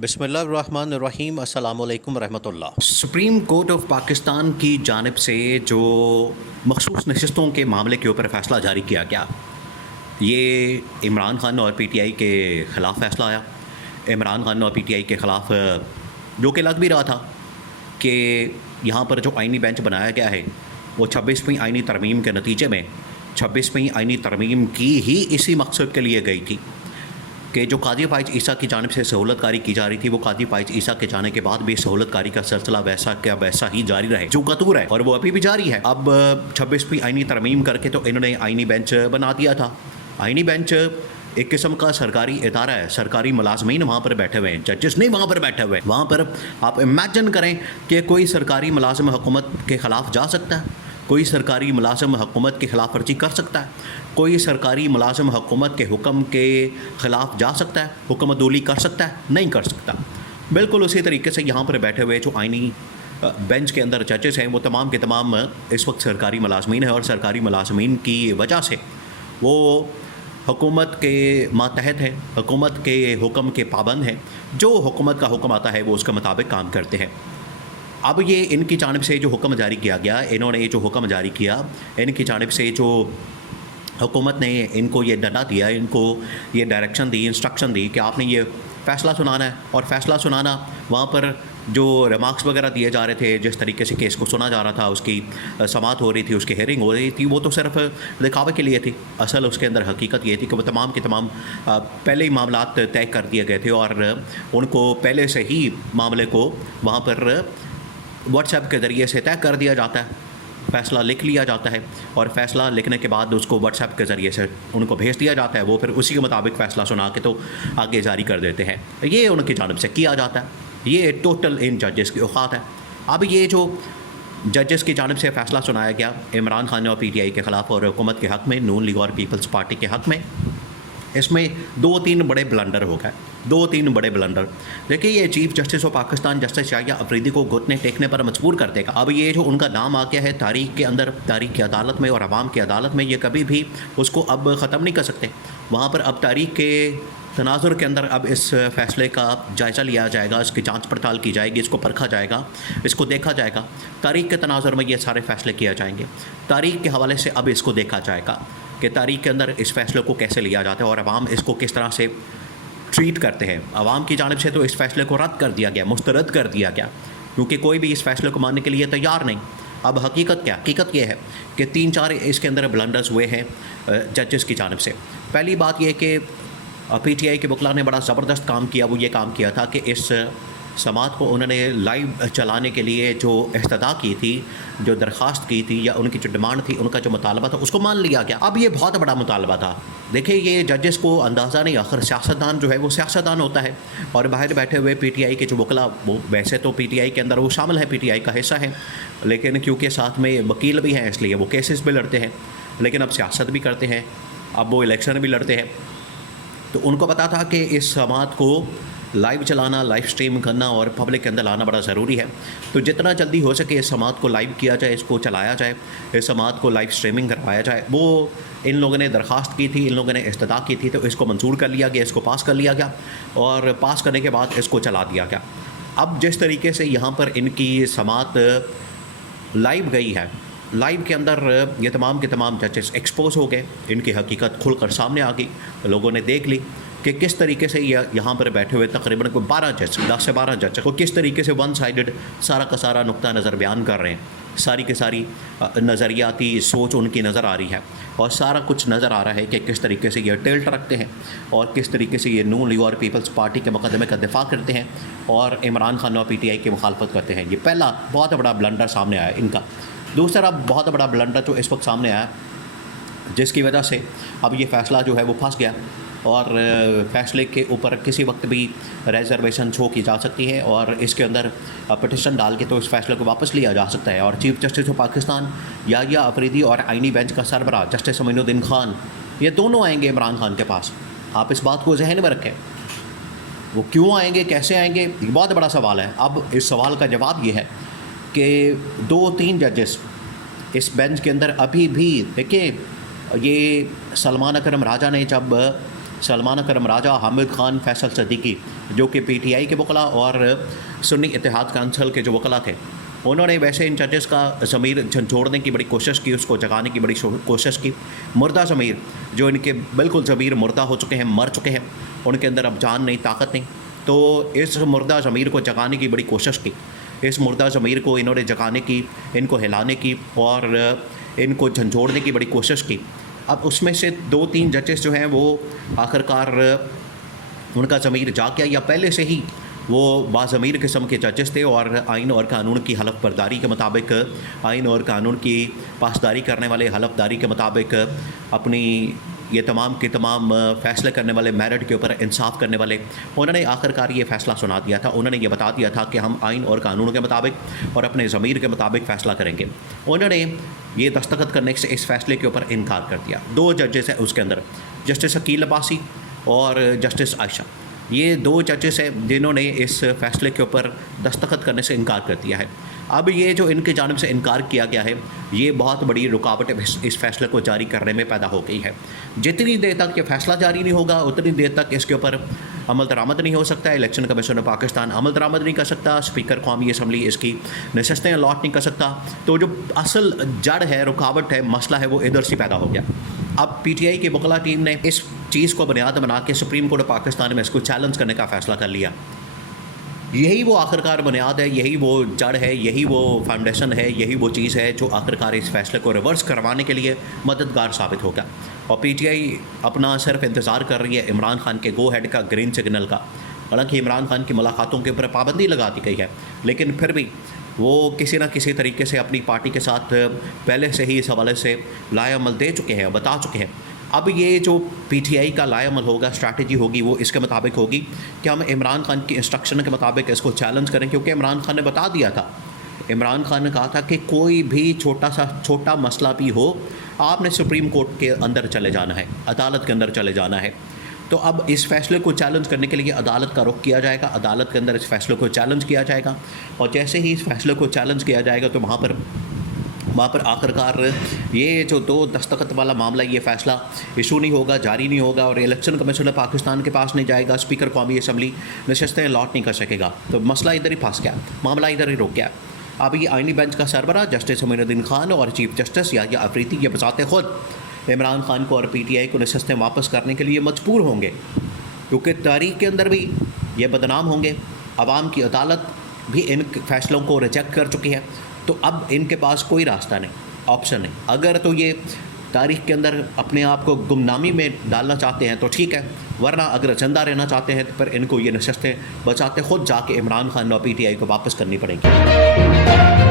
बिस्मिल्लाहिर्रहमानिर्रहीम अस्सलामुअलैकुम रहमतुल्लाह। सुप्रीम कोर्ट ऑफ पाकिस्तान की जानिब से जो मखसूस नशस्तों के मामले के ऊपर फ़ैसला जारी किया गया, ये इमरान खान और पीटीआई के ख़िलाफ़ फ़ैसला आया। इमरान खान और पीटीआई के ख़िलाफ़ जो कि लग भी रहा था कि यहाँ पर जो आइनी बेंच बनाया गया है वो 26वीं आइनी तरमीम के नतीजे में 26वीं आइनी तरमीम की ही इसी मकसद के लिए गई थी कि जो कादी फ़ाइज़ ईसा की जानिब से सहूलतकारी की जा रही थी, वो कादी फ़ाइज़ ईसा के जाने के बाद भी सहूलतकारी का सिलसिला वैसा क्या वैसा ही जारी रहे जो कतूर है, और वो अभी भी जारी है। अब 26वीं आइनी तरमीम करके तो इन्होंने आइनी बेंच बना दिया था। आइनी बेंच एक किस्म का सरकारी इदारा है, सरकारी मुलाजमीन वहाँ पर बैठे हुए हैं, जजेस नहीं वहाँ पर बैठे हुए हैं। वहाँ पर आप इमेजिन करें कि कोई सरकारी मुलाजिम हुकूमत के ख़िलाफ़ जा सकता है, कोई सरकारी मुलाजिम हुकूमत की खिलाफ वर्जी कर सकता है, कोई सरकारी मुलाजिम हुकूमत के हुक्म के ख़िलाफ़ जा सकता है, हुक्म अदूली कर सकता है? नहीं कर सकता। बिल्कुल उसी तरीके से यहाँ पर बैठे हुए जो आइनी बेंच के अंदर जजेस हैं, वो तमाम के तमाम इस वक्त सरकारी मुलाजमीन हैं, और सरकारी मुलाजमीन की वजह से वो हुकूमत के मातहत हैं, हुकूमत के हुक्म के पाबंद हैं। जो हुकूमत का हुक्म आता है वो उसके मुताबिक काम करते हैं। अब ये इनकी जानिब से जो हुक्म जारी किया गया, इन्होंने जो हुक्म जारी किया, इनकी जानिब से जो हुकूमत ने इनको ये डंडा दिया, इनको ये डायरेक्शन दी, इंस्ट्रक्शन दी कि आपने ये फ़ैसला सुनाना है। और फ़ैसला सुनाना, वहाँ पर जो रिमार्क्स वगैरह दिए जा रहे थे, जिस तरीके से केस को सुना जा रहा था, उसकी समाअत हो रही थी, उसकी हेयरिंग हो रही थी, वो तो सिर्फ दिखावे के लिए थी। असल उसके अंदर हकीकत ये थी कि वो तमाम के तमाम पहले ही मामलात तय कर दिए गए थे, और उनको पहले से ही मामले को वहाँ पर व्हाट्सएप के ज़रिए से तय कर दिया जाता है, फ़ैसला लिख लिया जाता है, और फ़ैसला लिखने के बाद उसको व्हाट्सएप के ज़रिए से उनको भेज दिया जाता है। वो फिर उसी के मुताबिक फ़ैसला सुना के तो आगे जारी कर देते हैं। ये उनकी जानिब से किया जाता है। ये टोटल इन जजेस की औकात है। अब ये जो जजेस की जानिब से फ़ैसला सुनाया गया इमरान खान और पीटीआई के ख़िलाफ़ और हुकूमत के हक़ में, नून लीग और पीपल्स पार्टी के हक़ में, इसमें 2-3 बड़े ब्लंडर हो गए। 2-3 बड़े ब्लंडर। देखिए, ये chief justice of Pakistan justice Shahiya Afridi को घुटने टेकने पर मजबूर कर देगा। अब ये जो उनका नाम आ गया है तारीख के अंदर, तारीख की अदालत में और अवाम की अदालत में, ये कभी भी उसको अब ख़त्म नहीं कर सकते। वहाँ पर अब तारीख के तनाजुर के अंदर अब इस फ़ैसले का जायज़ा लिया जाएगा, इसकी जांच पड़ताल की जाएगी, इसको परखा जाएगा, इसको देखा जाएगा। तारीख के तनाजुर में ये सारे फ़ैसले किए जाएंगे। तारीख के हवाले से अब इसको देखा जाएगा कि तारीख के अंदर इस फ़ैसले को कैसे लिया जाता है और अवाम इसको किस तरह से ट्रीट करते हैं। अवाम की जानिब से तो इस फ़ैसले को रद्द कर दिया गया, मुस्तरद कर दिया गया, क्योंकि कोई भी इस फ़ैसले को मानने के लिए तैयार नहीं। अब हकीकत क्या? हकीकत ये है कि 3-4 इसके अंदर ब्लंडर्स हुए हैं जजेस की जानिब से। पहली बात यह कि पीटीआई के वकला ने बड़ा ज़बरदस्त काम किया। वो ये काम किया था कि इस समाअत को उन्होंने लाइव चलाने के लिए जो इस्तदा की थी, जो दरख्वास्त की थी, या उनकी जो डिमांड थी, उनका जो मुतालबा था, उसको मान लिया गया। अब ये बहुत बड़ा मुतालबा था। देखिए, ये जजेस को अंदाज़ा नहीं, आखिर सियासतदान जो है वो सियासतदान होता है, और बाहर बैठे हुए पीटीआई के जो वकला, वो वैसे तो पीटीआई के अंदर वो शामिल है, पीटीआई का हिस्सा है, लेकिन क्योंकि साथ में वकील भी हैं, इसलिए वो केसेस भी लड़ते हैं, लेकिन अब सियासत भी करते हैं, अब वो इलेक्शन भी लड़ते हैं। तो उनको पता था कि इस समाअत को लाइव चलाना, लाइव स्ट्रीम करना और पब्लिक के अंदर लाना बड़ा ज़रूरी है। तो जितना जल्दी हो सके इस समाअत को लाइव किया जाए, इसको चलाया जाए, इस समाअत को लाइव स्ट्रीमिंग करवाया जाए। वो इन लोगों ने दरख्वास्त की थी, इन लोगों ने इस्तदा की थी, तो इसको मंजूर कर लिया गया, इसको पास कर लिया गया, और पास करने के बाद इसको चला दिया गया। अब जिस तरीके से यहाँ पर इनकी समाअत लाइव गई है, लाइव के अंदर ये तमाम के तमाम जजेस एक्सपोज हो गए, इनकी हकीकत खुलकर सामने आ गई, लोगों ने देख ली कि किस तरीके से यहाँ पर बैठे हुए तकरीबन कोई 12 जज, 10 से 12 जज, वो किस तरीके से वन साइडेड सारा का सारा नुक्ता नज़र बयान कर रहे हैं। सारी की सारी नज़रियाती सोच उनकी नज़र आ रही है, और सारा कुछ नज़र आ रहा है कि किस तरीके से ये टिल्ट रखते हैं, और किस तरीके से ये नून लीग और पीपल्स पार्टी के मुकदमे का दिफा करते हैं, और इमरान खान और पीटीआई की मुखालफत करते हैं। ये पहला बहुत बड़ा ब्लंडर सामने आया इनका। दूसरा बहुत बड़ा ब्लंडर जो इस वक्त सामने आया, जिसकी वजह से अब ये फ़ैसला जो है वो फंस गया, और फ़ैसले के ऊपर किसी वक्त भी रिजर्वेशन शो की जा सकती है, और इसके अंदर पिटिशन डाल के तो इस फ़ैसले को वापस लिया जा सकता है। और chief justice of Pakistan Yahya Afridi और आइनी बेंच का सरबराह जस्टिस मोइनुद्दीन खान, ये दोनों आएंगे इमरान खान के पास। आप इस बात को जहन में रखें। वो क्यों आएंगे, कैसे आएंगे, ये बहुत बड़ा सवाल है। अब इस सवाल का जवाब ये है कि 2-3 जजेस इस बेंच के अंदर अभी भी, देखिए, ये सलमान अकरम राजा ने जब सलमान करम राजा, हामिद खान, फैसल सदीकी, जो कि PTI के वकला और सुन्नी इत्तेहाद काउंसिल के जो वकला थे, उन्होंने वैसे इन जजेस का ज़मीर झंझोड़ने की बड़ी कोशिश की, उसको जगाने की बड़ी कोशिश की। मुर्दा ज़मीर, जो इनके बिल्कुल ज़मीर मुर्दा हो चुके हैं, मर चुके हैं, उनके अंदर अब जान नहीं, ताकत नहीं, तो इस मुर्दा ज़मीर को जगाने की बड़ी कोशिश की। इस मुर्दा ज़मीर को इन्होंने जगाने की, इनको हिलाने की और इनको झंझोड़ने की बड़ी कोशिश की। अब उसमें से 2-3 जजेस जो हैं वो आखिरकार उनका ज़मीर जाग गया, या पहले से ही वो बाज़मीर किस्म के जजेस थे और आइन और कानून की हलफ बर्दारी के मुताबिक, आइन और कानून की पासदारी करने वाले हलफदारी के मुताबिक अपनी ये तमाम के तमाम फ़ैसले करने वाले, मेरिट के ऊपर इंसाफ करने वाले, उन्होंने आखिरकार ये फ़ैसला सुना दिया था। उन्होंने ये बता दिया था कि हम आइन और कानून के मुताबिक और अपने ज़मीर के मुताबिक फ़ैसला करेंगे। उन्होंने ये दस्तखत करने से इस फ़ैसले के ऊपर इनकार कर दिया। 2 जजेस हैं उसके अंदर, जस्टिस अकील अब्बासी और जस्टिस आयशा। ये 2 जजेस हैं जिन्होंने इस फ़ैसले के ऊपर दस्तखत करने से इनकार कर दिया है। अब ये जो इनकी जानिब से इनकार किया गया है, ये बहुत बड़ी रुकावट इस फ़ैसले को जारी करने में पैदा हो गई है। जितनी देर तक ये फ़ैसला जारी नहीं होगा, उतनी देर तक इसके ऊपर अमल दरामद नहीं हो सकता। इलेक्शन कमीशन ऑफ पाकिस्तान अमल दरामद नहीं कर सकता, स्पीकर कौमी असम्बली इसकी नशस्तें अलॉट नहीं कर सकता। तो जो असल जड़ है, रुकावट है, मसला है, वो इधर से पैदा हो गया। अब PTI की वकला टीम ने इस चीज़ को बुनियाद बना के सुप्रीम कोर्ट ऑफ पाकिस्तान में इसको चैलेंज करने का फ़ैसला कर लिया। यही वो आखिरकार बुनियाद है, यही वो जड़ है, यही वो फाउंडेशन है, यही वो चीज़ है जो आखिरकार इस फ़ैसले को रिवर्स करवाने के लिए मददगार साबित होगा। और PTI अपना सिर्फ इंतज़ार कर रही है इमरान खान के गो हेड का, ग्रीन सिग्नल का। हालांकि इमरान खान की मुलाकातों के ऊपर पाबंदी लगा दी गई है, लेकिन फिर भी वो किसी न किसी तरीके से अपनी पार्टी के साथ पहले से ही इस हवाले से लाएअमल दे चुके हैं, बता चुके हैं। अब ये जो PTI का लाएअमल होगा, स्ट्रैटेजी होगी, वो इसके मुताबिक होगी कि हम इमरान खान की इंस्ट्रक्शन के मुताबिक इसको चैलेंज करें, क्योंकि इमरान खान ने बता दिया था, इमरान खान ने कहा था कि कोई भी छोटा मसला भी हो, आपने सुप्रीम कोर्ट के अंदर चले जाना है, अदालत के अंदर चले जाना है। तो अब इस फ़ैसले को चैलेंज करने के लिए अदालत का रुख किया जाएगा, अदालत के अंदर इस फ़ैसले को चैलेंज किया जाएगा, और जैसे ही इस फ़ैसले को चैलेंज किया जाएगा तो वहाँ पर आखिरकार ये जो 2 दस्तखत वाला मामला, ये फ़ैसला इशू नहीं होगा, जारी नहीं होगा, और इलेक्शन कमीशन ऑफ पाकिस्तान के पास नहीं जाएगा, स्पीकर कौमी असम्बली नशस्तें अलॉट नहीं कर सकेगा। तो मसला इधर ही फंस गया, मामला इधर ही रुक गया। अब ये आइनी बेंच का सरबरा जस्टिस मोइनुद्दीन खान और चीफ जस्टिस याहिया अफरीदी ये बजाते खुद इमरान खान को और PTI को नशस्तें वापस करने के लिए मजबूर होंगे, क्योंकि तारीख के अंदर भी ये बदनाम होंगे। अवाम की अदालत भी इन फ़ैसलों को रिजेक्ट कर चुकी है, तो अब इनके पास कोई रास्ता नहीं, ऑप्शन नहीं। अगर तो ये तारीख के अंदर अपने आप को गुमनामी में डालना चाहते हैं तो ठीक है, वरना अगर ज़िंदा रहना चाहते हैं तो फिर इनको ये नशस्तें बचाते खुद जाके इमरान खान और PTI को वापस करनी पड़ेंगी।